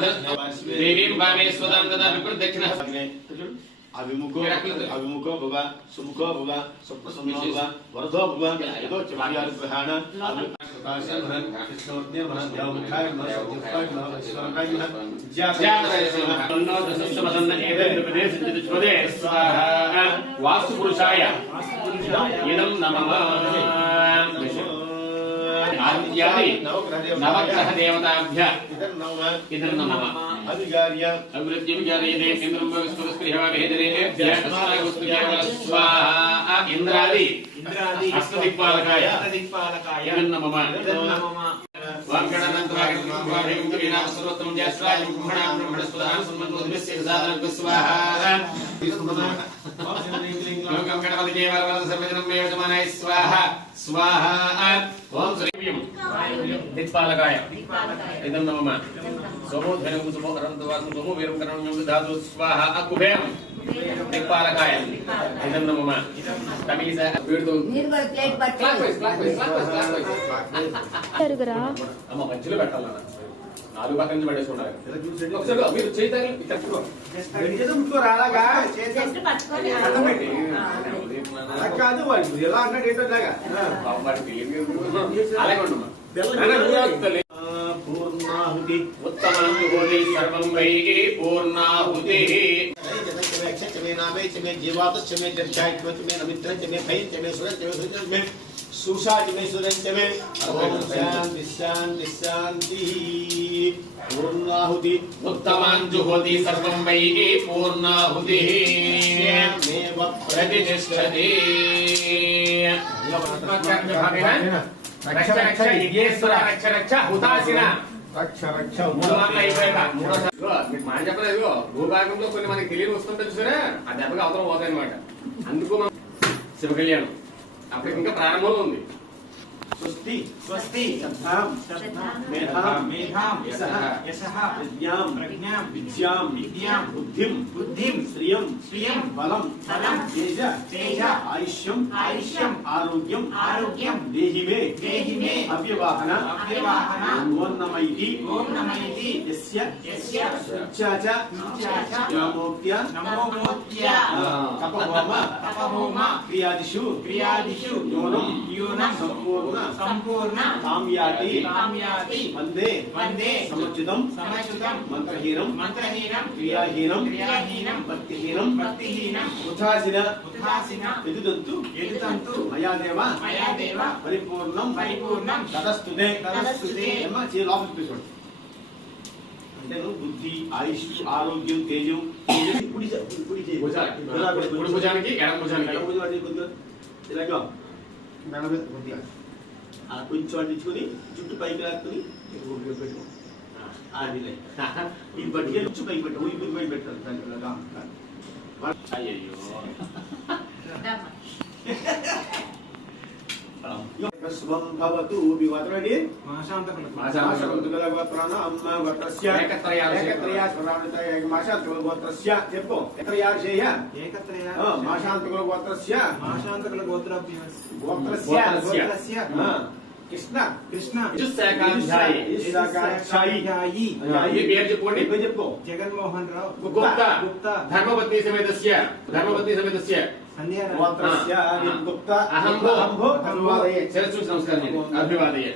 देवीं वामेश्वरां तदा विप्रदक्षिणः अभिमुखो अभिमुखो भव सुमुखो भव सुप्रसन्नो भव वरदो भव यदो चमायानुग्रहाण वास्तुपुरुषाय इदं नमः आदित्यादि नवग्रह देवताभ्य इदं नमः अभिवृद्धि विचार्यते इंद्रं विस्पृहवावेदरेभ्यः स्वाहा इंद्रादि अष्टदिक्पालकाय इदं नमः वाङ्गणनन्तरागणनाम सर्वोत्तमं जयस्वाय ब्रह्मणां ब्रह्मणस्पदां सम्मन्वोदिस्य साधनं स्वाहा लोकं गणपति देववरद सर्वजनं मे यजमानाय स्वाहा स्वाहा ओम श्रीं दिक्पालकाय इदं नमः सोमोधनं सुमोकरन्तवासं सोमो वीरं करणं धातु स्वाहा अकुभेम दिक्पालकाय इदं नमः तमीस వీడుతో మీరు కూడా ప్లేట్ పట్టుకోండి అరుగరా అమ్మ మధ్యలో పెట్టాలన్నా నాలుగు పక్కన నుంచి పడేసుకుంటారు ఒకసారి మీరు చేయితారు తక్కువ ఏదో ముట్టుకో రాలాగా జస్ట్ పట్టుకోండి అడ్డం పెట్టి కాదు వాళ్ళు ఎలా అన్నాడు ఏంటో లాగా బామ్మడి తెలియదు అలాగే ఉండమ్మా పూర్ణాహుతి ఉత్తమాంతు హోతి సర్వం వై పూర్ణాహుతి क्षमे नामे क्षमे जीवात क्षमे दर्शाय क्षमे नमित्र क्षमे भय क्षमे सुरन क्षमे सुरन क्षमे सुषा क्षमे सुरन क्षमे ओम शांति शांति शांति पूर्णाहुति उत्तमांतु होति सर्वं वै पूर्णाहुति मेव प्रतिष्ठति रक्ष रक्ष यज्ञेश्वर रक्ष रक्ष हुतासिना रक्ष रक्ष మీకు మాట చెప్పలేదు భూభాగంలో కొన్ని మనకి తెలియని వస్తుంటుంది సరే ఆ దెబ్బకి అవతరం పోతాయి అనమాట అందుకు మనం శివ కళ్యాణం అప్పటికి ఇంకా ప్రారంభంలో ఉంది स्वस्ति स्वस्ति सद्धाम मेधाम मेधाम यशः यशः प्रज्ञां प्रज्ञां विद्यां विद्यां बुद्धिं बुद्धिं श्रियं श्रियं बलं बलं तेज तेज आयुष्यं आयुष्यं आरोग्यं आरोग्यं देहि मे अव्यवाहन अव्यवाहन ओम नमैति यस्य यस्य उच्चाच नमोक्त्या नमोक्त्या तपहोम क्रियादिषु यूनं संपूर्ण काम्याति वंदे समुचितं मंत्रहीनं क्रियाहीनं भक्तिहीनं उदासीन यदुतंतु मया देव परिपूर्णं तदस्तुते एम्मा चे लोपल पिसोड అంటే బుద్ధి ఆయుష్ ఆరోగ్యం తేజం కుడి భుజానికి ఎడమ భుజానికి ఇలాగా కొద్దిగా కొంచెం అంటించుకొని జుట్టు పైకి లాక్కుని పెట్టుకో అది ఇది బట్టి జుట్టు పైకి పెట్టు ఊరి పైకి పెట్టాలి అయ్యో శుభం భవతు వివత్రడి మాశాంతకల గోత్రాన అమ్మ గోత్రస్య ఏకత్రయా స్వరాణిత మాశాంతకల గోత్రస్య చెప్పు ఏకత్రయాశయ మాశాంతకల గోత్రస్య గోత్రస్య కృష్ణ శాఖాధ్యాయి ఈ పేరు చెప్పుకోండి చెప్పు జగన్మోహన్ రావు గుప్తా ధర్మపత్ని సమేతస్య గోత్రస్య గుప్తా అహంభో అభివాదయే శిరస్సు నమస్కారం అభివాదయే